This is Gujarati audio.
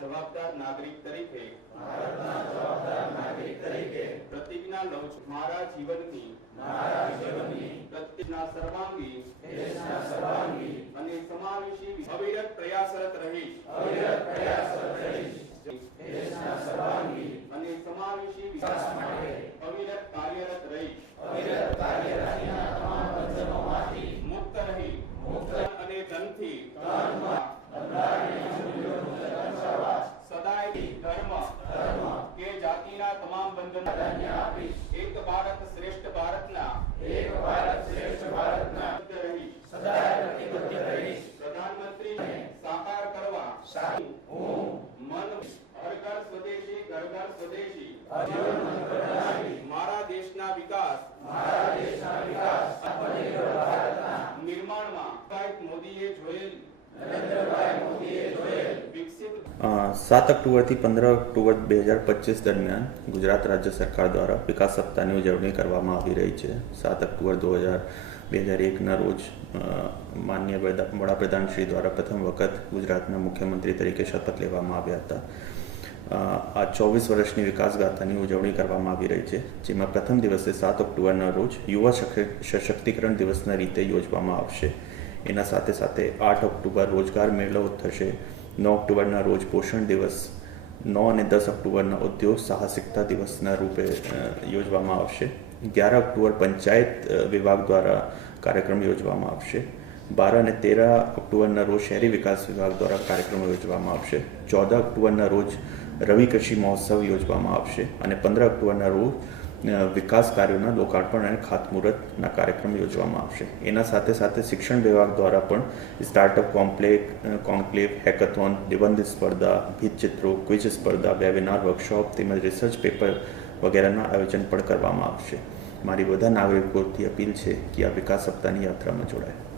જવાબદાર નાગરિક તરીકે ભારતના જવાબદાર નાગરિક તરીકે પ્રતિજ્ઞા લઉં છું. મારા જીવનની મારા જીવનની પ્રતિજ્ઞા સર્વાંગી દેશના સર્વાંગી અને સમાવેશી અવિરત પ્રયાસરત રહીશ. અવિરત પ્રયાસરત રહીશ. દેશના સર્વાંગી અને સમાવેશી વિકાસ માટે અવિરત કાર્યરત રહીશ. અવિરત કાર્યરતના તમામ બંધનોમાંથી મુક્ત રહી મુક્ત અને ધનથી સદાય ધર્મ ધર્મ કે જાતિના તમામ બંધનો એક ભારત શ્રેષ્ઠ ભારતના. એક ભારત શ્રેષ્ઠ ભારતના. સદાય પ્રતિબદ્ધ રહીશ. સાકાર કરવા. હું. મન હર ઘર સ્વદેશી ઘર ઘર સ્વદેશી. મારા દેશના વિકાસ. મારા દેશના વિકાસ. નિર્માણમાં. મોદીએ જોયેલ. નરેન્દ્રભાઈ મોદીએ જોયેલ. સાત ઓક્ટોબરથી પંદર ઓક્ટોબર બે હજાર પચીસ દરમિયાન ગુજરાત રાજ્ય સરકાર દ્વારા વિકાસ સપ્તાહની ઉજવણી કરવામાં આવી રહી છે. સાત ઓક્ટોબર દો હજાર બે હજાર એકના રોજ માન્ય વડાપ્રધાન શ્રી દ્વારા પ્રથમ વખત ગુજરાતના મુખ્યમંત્રી તરીકે શપથ લેવામાં આવ્યા હતા. આ ચોવીસ વર્ષની વિકાસ ગાથાની ઉજવણી કરવામાં આવી રહી છે, જેમાં પ્રથમ દિવસે સાત ઓક્ટોબરના રોજ યુવા સશક્તિકરણ દિવસના રીતે યોજવામાં આવશે. એના સાથે સાથે આઠ ઓક્ટોબર રોજગાર મેળો થશે. નવ ઓક્ટોબરના રોજ પોષણ દિવસ નવ અને દસ ઓક્ટોબરના ઉદ્યોગ સાહસિકતા દિવસના રૂપે યોજવામાં આવશે. અગિયાર ઓક્ટોબર પંચાયત વિભાગ દ્વારા કાર્યક્રમ યોજવામાં આવશે. બાર અને તેર ઓક્ટોબરના રોજ શહેરી વિકાસ વિભાગ દ્વારા કાર્યક્રમો યોજવામાં આવશે. ચૌદ ઓક્ટોબરના રોજ રવિ કૃષિ મહોત્સવ યોજવામાં આવશે અને પંદર ઓક્ટોબરના રોજ વિકાસ કાર્યોના લોકાર્પણ અને ખાતમુહૂર્તના કાર્યક્રમ યોજવામાં આવશે. એના સાથે સાથે શિક્ષણ વિભાગ દ્વારા પણ સ્ટાર્ટઅપ કોમ્પ્લેક કોન્ક્લેવ હેકેથોન નિબંધ સ્પર્ધા ભીતચિત્રો ક્વિઝ સ્પર્ધા વેબિનાર વર્કશોપ તેમજ રિસર્ચ પેપર વગેરેના આયોજન પણ કરવામાં આવશે. મારી બધા નાગરિકોથી અપીલ છે કે આ વિકાસ સપ્તાહની યાત્રામાં જોડાય.